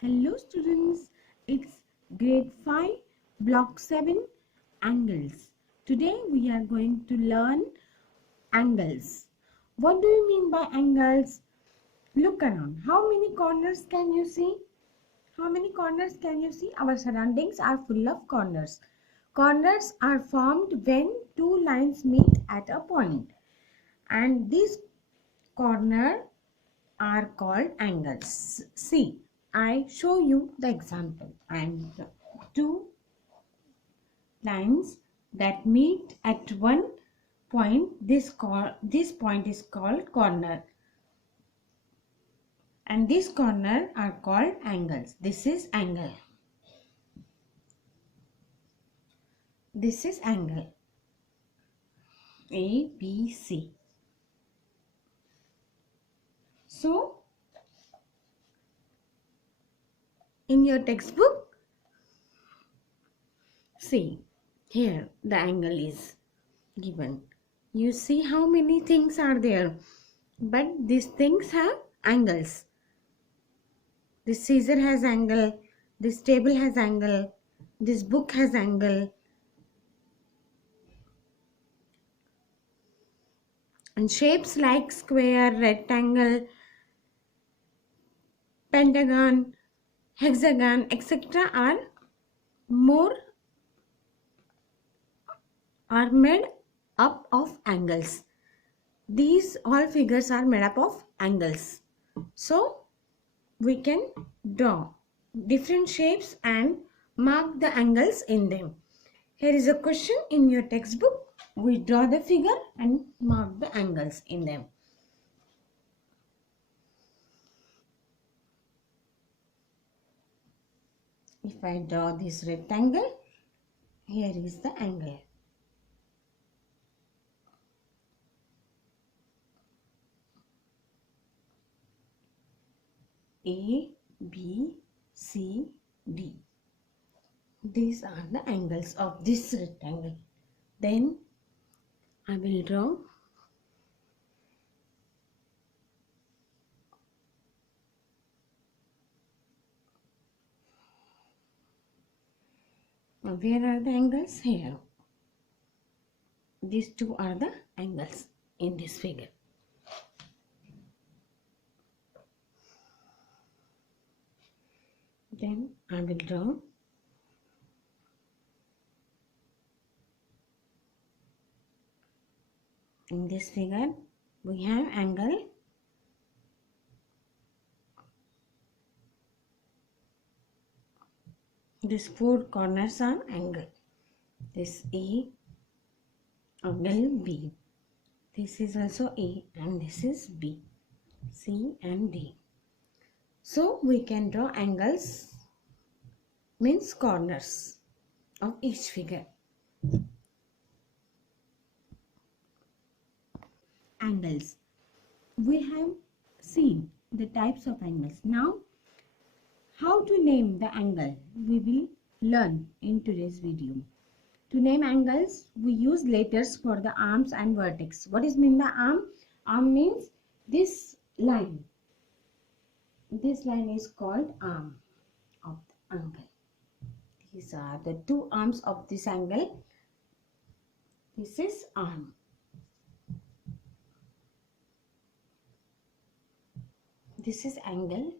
Hello students, it's grade 5 block 7 angles. Today we are going to learn angles. What do you mean by angles? Look around. How many corners can you see? How many corners can you see? Our surroundings are full of corners. Corners are formed when two lines meet at a point, and these corners are called angles. See, I show you the example. And two lines that meet at one point, this point is called corner, and this corner are called angles. This is angle. This is angle A, B, C. So in your textbook, see here the angle is given. You see how many things are there, but these things have angles. This scissor has angle, this table has angle, this book has angle, and shapes like square, rectangle, pentagon, hexagon, etc. are made up of angles. These all figures are made up of angles. So we can draw different shapes and mark the angles in them. Here is a question in your textbook. We draw the figure and mark the angles in them. If I draw this rectangle, here is the angle. A, B, C, D. These are the angles of this rectangle. Then I will draw where are the angles? Here. These two are the angles in this figure. Then I will draw in this figure. We have angle these four corners are angle. This A, angle B. This is also A and this is B, C and D. So we can draw angles, means corners of each figure. Angles. We have seen the types of angles. Now, how to name the angle we will learn in today's video. To name angles, we use letters for the arms and vertex. What is mean the arm? Arm means this line. This line is called arm of the angle. These are the two arms of this angle. This is arm. This is angle.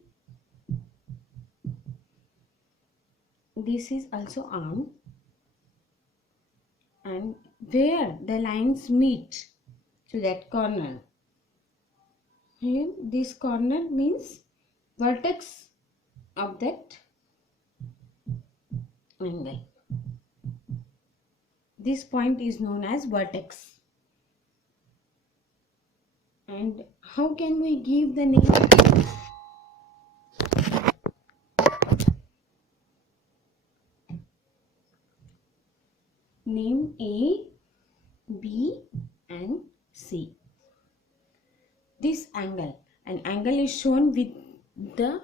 This is also arm. And where the lines meet to that corner, here this corner means vertex of that angle. This point is known as vertex. And how can we give the name? Name A, B and C. This angle, an angle is shown with the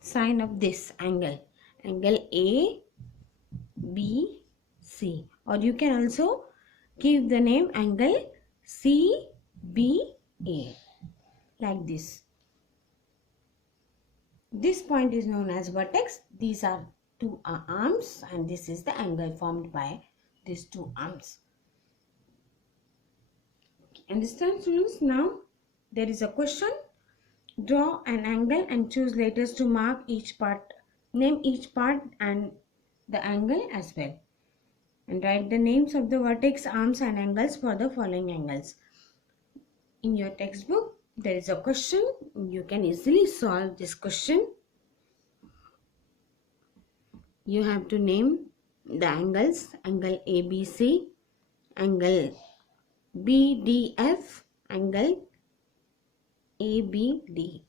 sign of this angle. Angle A, B, C. Or you can also give the name angle C, B, A. Like this. This point is known as vertex. These are two arms, and this is the angle formed by these two arms. Understand, students? Now there is a question. Draw an angle and choose letters to mark each part. Name each part and the angle as well. And write the names of the vertex, arms and angles for the following angles. In your textbook, there is a question. You can easily solve this question. You have to name the angles. Angle ABC, angle BDF, angle ABD.